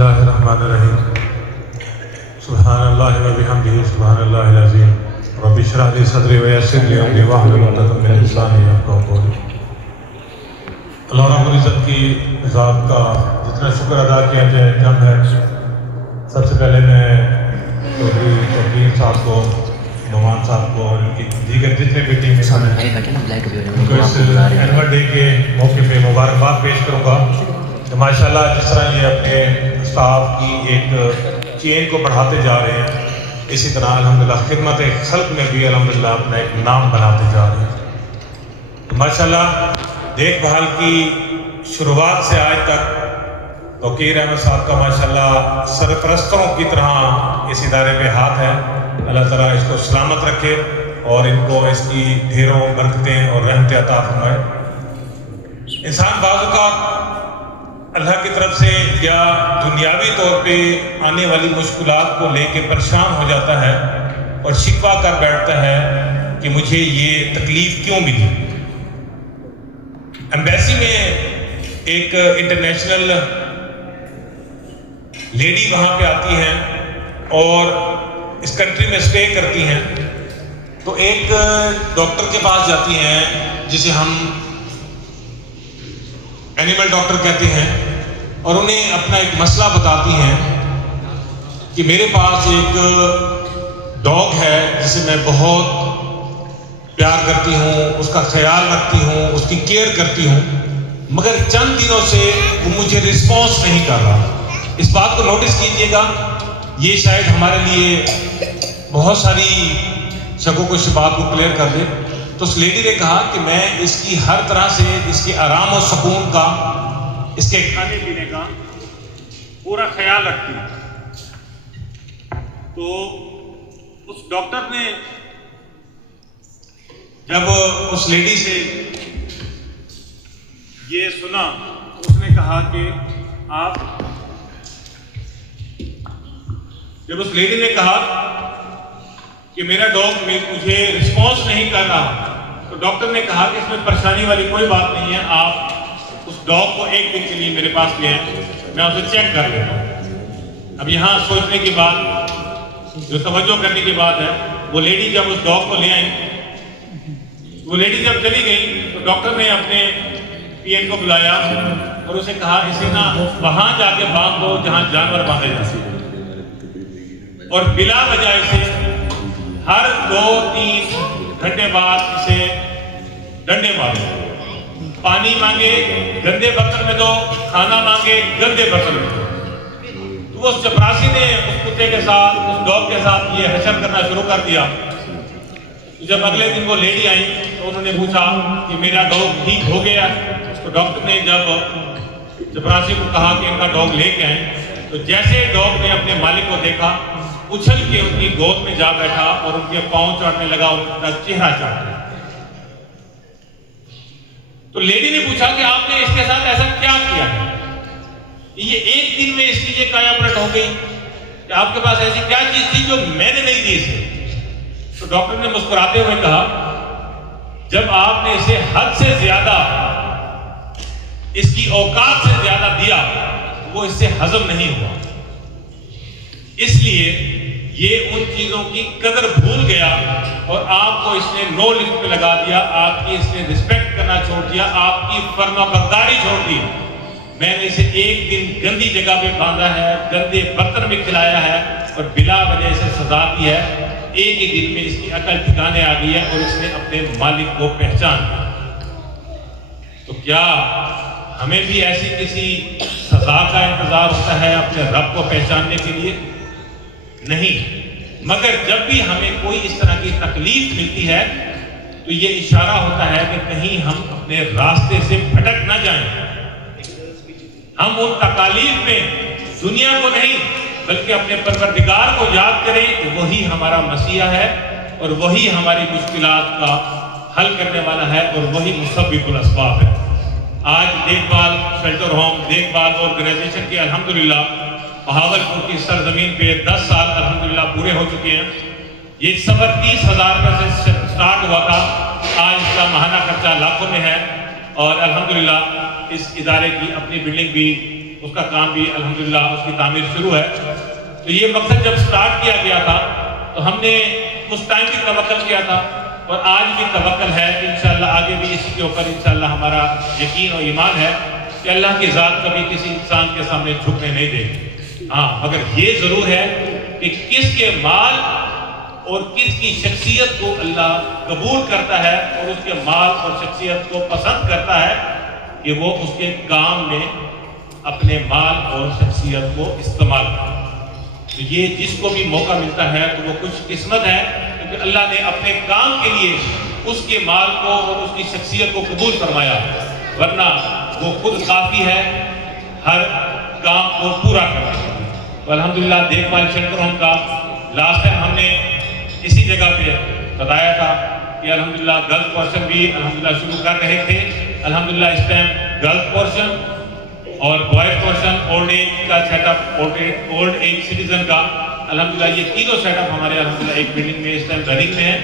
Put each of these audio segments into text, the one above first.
اللہ الرحمن الرحیم سبحان اللہ و بحمدہ سبحان اللہ العظیم رب اشرح لی صدری ویسر لی امری واحلل عقدۃ من لسانی یفقہوا قولی۔ اللہ رب العزت کی ذات کا جتنا شکر ادا کیا جائے کم ہے۔ سب سے پہلے میں توقیر صاحب کو، نعمان صاحب کو اور ان کی دیگر جتنے بھی ٹیم میں ان کو اس اینول ڈے کے موقع پہ مبارکباد پیش کروں گا کہ ماشاءاللہ جس طرح یہ اپنے اسٹاف کی ایک چین کو بڑھاتے جا رہے ہیں، اسی طرح الحمدللہ خدمت خلق میں بھی الحمدللہ اپنا ایک نام بناتے جا رہے ہیں۔ ماشاءاللہ دیکھ بھال کی شروعات سے آج تک توقیر احمد صاحب کا ماشاءاللہ سرپرستوں کی طرح اس ادارے پہ ہاتھ ہے۔ اللہ تعالیٰ اس کو سلامت رکھے اور ان کو اس کی ڈھیروں برکتیں اور رحمتیں عطا فرمائے۔ انسان بعض اوقات اللہ کی طرف سے یا دنیاوی طور پہ آنے والی مشکلات کو لے کے پریشان ہو جاتا ہے اور شکوہ کر بیٹھتا ہے کہ مجھے یہ تکلیف کیوں ملی۔ ایمبیسی میں ایک انٹرنیشنل لیڈی وہاں پہ آتی ہیں اور اس کنٹری میں اسٹے کرتی ہیں، تو ایک ڈاکٹر کے پاس جاتی ہیں جسے ہم اینیمل ڈاکٹر کہتے ہیں، اور انہیں اپنا ایک مسئلہ بتاتی ہیں کہ میرے پاس ایک ڈاگ ہے جسے میں بہت پیار کرتی ہوں، اس کا خیال رکھتی ہوں، اس کی کیئر کرتی ہوں، مگر چند دنوں سے وہ مجھے رسپانس نہیں کر رہا۔ اس بات کو نوٹس کیجئے گا، یہ شاید ہمارے لیے بہت ساری شکوک و شبہات کو کلیئر کر دے۔ تو اس لیڈی نے کہا کہ میں اس کی ہر طرح سے اس کے آرام و سکون کا، اس کے کھانے پینے کا پورا خیال رکھتی ہوں۔ تو اس ڈاکٹر نے جب اس لیڈی سے یہ سنا تو اس نے کہا کہ آپ، جب اس لیڈی نے کہا کہ میرا ڈاگ مجھے رسپانس نہیں کر رہا، تو ڈاکٹر نے کہا کہ اس میں پریشانی والی کوئی بات نہیں ہے، آپ اس ڈاگ کو ایک دن کے لیے میرے پاس لے آئیں، میں اسے چیک کر لیتا ہوں۔ اب یہاں سوچنے کی بات، جو توجہ کرنے کی بات ہے، وہ لیڈی جب اس ڈاگ کو لے آئیں، وہ لیڈی جب چلی گئی تو ڈاکٹر نے اپنے پی این کو بلایا اور اسے کہا اسے نا وہاں جا کے باندھ دو جہاں جانور باندھے جاتے ہیں، اور بلا وجہ سے ہر 2-3 گھنٹے بعد اسے ڈنڈے مارے، پانی مانگے گندے برتن میں دو، کھانا مانگے گندے برتن میں دو۔ تو اس چپراسی نے اس کتے کے ساتھ، اس ڈاگ کے ساتھ یہ حشر کرنا شروع کر دیا۔ جب اگلے دن وہ لیڈی آئی تو انہوں نے پوچھا کہ میرا ڈاگ ٹھیک ہو گیا؟ تو ڈاکٹر نے جب چپراسی کو کہا کہ ان کا ڈاگ لے کے آئیں، تو جیسے ڈاگ نے اپنے مالک کو دیکھا، اچھل کے ان کی گود میں جا بیٹھا اور ان کے پاؤں چاٹنے لگا اور ان کا چہرہ چاٹنے لگا۔ تو لیڈی نے پوچھا کہ آپ نے اس کے ساتھ ایسا کیا کیا ہے؟ یہ ایک دن میں اس کی یہ کایا پلٹ ہو گئی کہ آپ کے پاس ایسی کیا چیز تھی جو میں نے نہیں دی اسے؟ تو ڈاکٹر نے مسکراتے ہوئے کہا جب آپ نے اسے حد سے زیادہ، اس کی اوقات سے زیادہ دیا وہ اس سے ہضم نہیں ہوا، اس لیے یہ ان چیزوں کی قدر بھول گیا اور آپ کو اس نے نو لفٹ پہ لگا دیا، آپ کی اس نے رسپیکٹ کرنا چھوڑ دیا، آپ کی فرما برداری چھوڑ دی۔ میں نے اسے ایک دن گندی جگہ پہ باندھا ہے، گندے برتن میں کھلایا ہے اور بلا وجہ سے سزا دی ہے، ایک ہی دن میں اس کی عقل ٹھکانے آ گئی ہے اور اس نے اپنے مالک کو پہچان لیا۔ تو کیا ہمیں بھی ایسی کسی سزا کا انتظار ہوتا ہے اپنے رب کو پہچاننے کے لیے؟ نہیں، مگر جب بھی ہمیں کوئی اس طرح کی تکلیف ملتی ہے تو یہ اشارہ ہوتا ہے کہ کہیں ہم اپنے راستے سے بھٹک نہ جائیں، ہم ان تکالیف میں دنیا کو نہیں بلکہ اپنے پروردگار کو یاد کریں کہ وہی ہمارا مسیح ہے اور وہی ہماری مشکلات کا حل کرنے والا ہے اور وہی مسبب الاسباب ہے۔ آج دیکھ بھال شیلٹر ہوم دیکھ بھال آرگنائزیشن کے الحمدللہ بہاولپور کی سرزمین پہ 10 سال الحمدللہ پورے ہو چکے ہیں۔ یہ سفر 30,000 روپے سے سٹارٹ ہوا تھا، آج اس کا ماہانہ خرچہ لاکھوں میں ہے اور الحمدللہ اس ادارے کی اپنی بلڈنگ بھی اس کا کام بھی الحمدللہ اس کی تعمیر شروع ہے. تو یہ مقصد جب سٹارٹ کیا گیا تھا تو ہم نے اس ٹائم بھی توکل کیا تھا اور آج بھی توکل ہے. انشاءاللہ آگے بھی اسی کے اوپر انشاءاللہ ہمارا یقین اور ایمان ہے کہ اللہ کی ذات کبھی کسی انسان کے سامنے جھکنے نہیں دے گی. ہاں مگر یہ ضرور ہے کہ کس کے مال اور کس کی شخصیت کو اللہ قبول کرتا ہے اور اس کے مال اور شخصیت کو پسند کرتا ہے کہ وہ اس کے کام میں اپنے مال اور شخصیت کو استعمال کرے. تو یہ جس کو بھی موقع ملتا ہے تو وہ خوش قسمت ہے کیونکہ اللہ نے اپنے کام کے لیے اس کے مال کو اور اس کی شخصیت کو قبول فرمایا، ورنہ وہ خود کافی ہے ہر کام کو پورا کرنے کے لیے. تو الحمدللہ دیکھ بھال سینٹر ہوم کا لاسٹ ٹائم ہم نے اسی جگہ پہ بتایا تھا کہ الحمدللہ گرلز پورشن بھی الحمدللہ شروع کر رہے تھے. الحمدللہ اس ٹائم گرلز پورشن اور بوائز پورشن اولڈ ایج کا set up, old age citizen کا الحمدللہ یہ تینوں سیٹ اپ ہمارے الحمدللہ ایک بلڈنگ میں اس ٹائم رننگ میں ہے.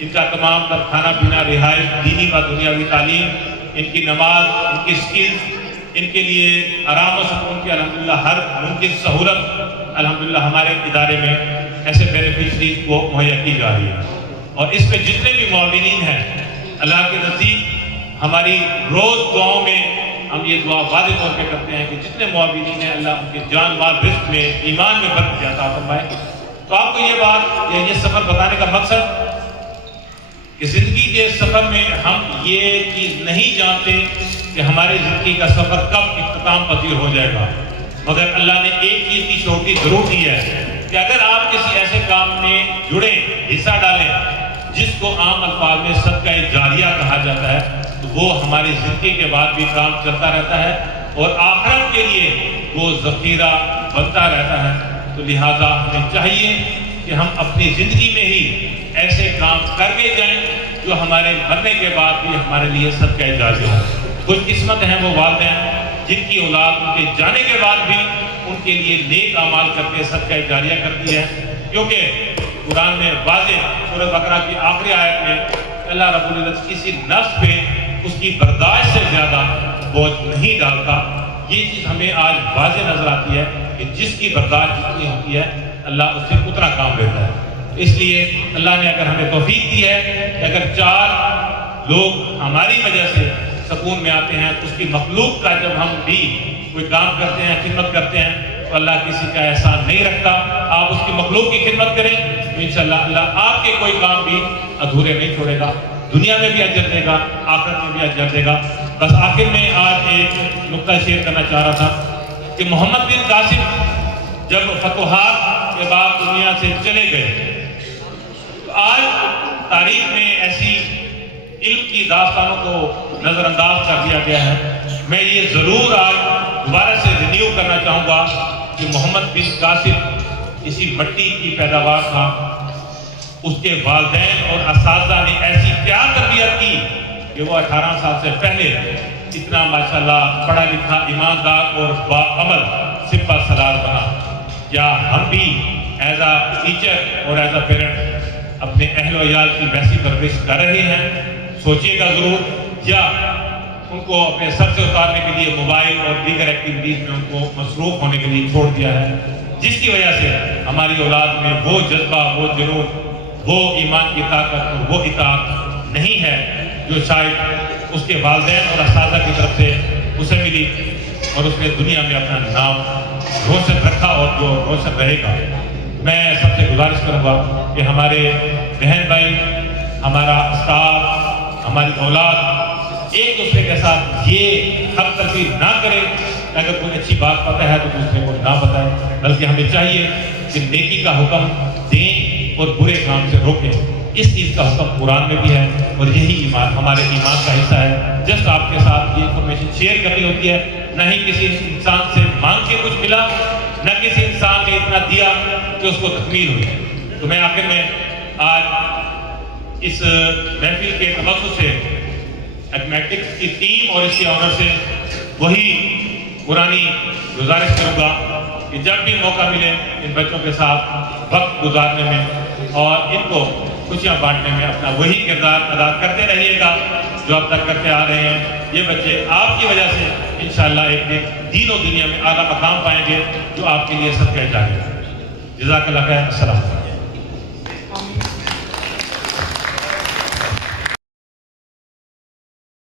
ان کا تمام تر کھانا پینا، رہائش، دینی و دنیاوی تعلیم، ان کی نماز، ان کی سکلز، ان کے لیے آرام و سکون کی الحمدللہ ہر ممکن سہولت الحمدللہ ہمارے ادارے میں ایسے بینیفیشریز کو مہیا کی جا رہی ہے. اور اس میں جتنے بھی معاونین ہیں اللہ کے نزدیک ہماری روز دعاؤں میں ہم یہ دعا واضح طور پہ کرتے ہیں کہ جتنے معاونین ہیں اللہ ان کے جان مال رزق میں ایمان میں برکت عطا فرمائے. تو آپ کو یہ بات یہ سفر بتانے کا مقصد کہ زندگی کے سفر میں ہم یہ چیز نہیں جانتے کہ ہماری زندگی کا سفر کب اختتام پذیر ہو جائے گا، مگر اللہ نے ایک چیز کی شورٹی ضرور دی ہے کہ اگر آپ کسی ایسے کام میں جڑیں، حصہ ڈالیں جس کو عام الفاظ میں صدقہ جاریہ کہا جاتا ہے، تو وہ ہماری زندگی کے بعد بھی کام چلتا رہتا ہے اور آخرت کے لیے وہ ذخیرہ بنتا رہتا ہے. تو لہٰذا ہمیں چاہیے کہ ہم اپنی زندگی میں ہی ایسے کام کر کے جائیں جو ہمارے مرنے کے بعد بھی ہمارے لیے صدقہ جاریہ ہو. خوش قسمت ہیں وہ والدین جن کی اولاد ان کے جانے کے بعد بھی ان کے لیے نیک اعمال کر کے صدقہ جاریہ کرتی ہے. کیونکہ قرآن میں واضح سورہ بقرہ کی آخری آیت میں اللہ رب العزت کسی نفس پہ اس کی برداشت سے زیادہ بوجھ نہیں ڈالتا. یہ چیز ہمیں آج واضح نظر آتی ہے کہ جس کی برداشت جتنی ہوتی ہے اللہ اس سے اتنا کام لیتا ہے. اس لیے اللہ نے اگر ہمیں توفیق دی ہے کہ اگر 4 لوگ ہماری وجہ سے سکون میں آتے ہیں تو اس کی مخلوق کا جب ہم بھی کوئی کام کرتے ہیں، خدمت کرتے ہیں تو اللہ کسی کا احسان نہیں رکھتا. آپ اس کی مخلوق کی خدمت کریں تو انشاءاللہ اللہ آپ کے کوئی کام بھی ادھورے نہیں چھوڑے گا. دنیا میں بھی اجر دے گا، آخرت میں بھی اجر دے گا. بس آخر میں آج ایک نقطہ شیئر کرنا چاہ رہا تھا کہ محمد بن قاسم جب فتوحات کے بعد دنیا سے چلے گئے تو آج تاریخ میں ایسی علم کی داستانوں کو نظر انداز کر دیا گیا ہے. میں یہ ضرور آج دوبارہ سے رینیو کرنا چاہوں گا کہ محمد بن قاسم اسی مٹی کی پیداوار تھا. اس کے والدین اور اساتذہ نے ایسی کیا تربیت کی کہ وہ 18 سال سے پہلے اتنا ماشاءاللہ پڑھا لکھا، ایماندار اور باعمل سپہ سالار بنا. کیا ہم بھی ایز اے ٹیچر اور ایز اے پیرنٹ اپنے اہل و عیال کی ویسی پرورش کر رہے ہیں؟ سوچیے گا ضرور. یا ان کو اپنے سر سے اتارنے کے لیے موبائل اور دیگر ایکٹیویٹیز میں ان کو مصروف ہونے کے لیے چھوڑ دیا ہے، جس کی وجہ سے ہماری اولاد میں وہ جذبہ، وہ جنون، وہ ایمان کی طاقت اور وہ اطاعت نہیں ہے جو شاید اس کے والدین اور اساتذہ کی طرف سے اسے ملی اور اس نے دنیا میں اپنا نام روشن رکھا اور جو روشن رہے گا. میں سب سے گزارش کروں گا کہ ہمارے بہن بھائی، ہمارا استاد، ہماری اولاد ایک دوسرے کے ساتھ یہ حق تلقین نہ کرے کہ اگر کوئی اچھی بات پتہ ہے تو دوسرے کو نہ بتائے، بلکہ ہمیں چاہیے کہ نیکی کا حکم دیں اور برے کام سے روکیں. اس چیز کا حکم قرآن میں بھی ہے اور یہی ایمان ہمارے ایمان کا حصہ ہے. جسٹ آپ کے ساتھ یہ انفارمیشن شیئر کرنی ہوتی ہے. نہ ہی کسی انسان سے مانگ کے کچھ ملا، نہ کسی انسان نے اتنا دیا کہ اس کو تکمیل ہوئی. تو میں آخر میں آج اس محفل کے تبصر سے ایتھمیٹکس کی ٹیم اور اس کے آنر سے وہی پرانی گزارش کروں گا کہ جب بھی موقع ملے ان بچوں کے ساتھ وقت گزارنے میں اور ان کو خوشیاں بانٹنے میں اپنا وہی کردار ادا کرتے رہیے گا جو اب تک کرتے آ رہے ہیں. یہ بچے آپ کی وجہ سے انشاءاللہ ایک دن دین و دنیا میں اعلیٰ مقام پائیں گے جو آپ کے لیے سب کہہ جائے گا. جزاک اللہ خیر. السلام علیکم.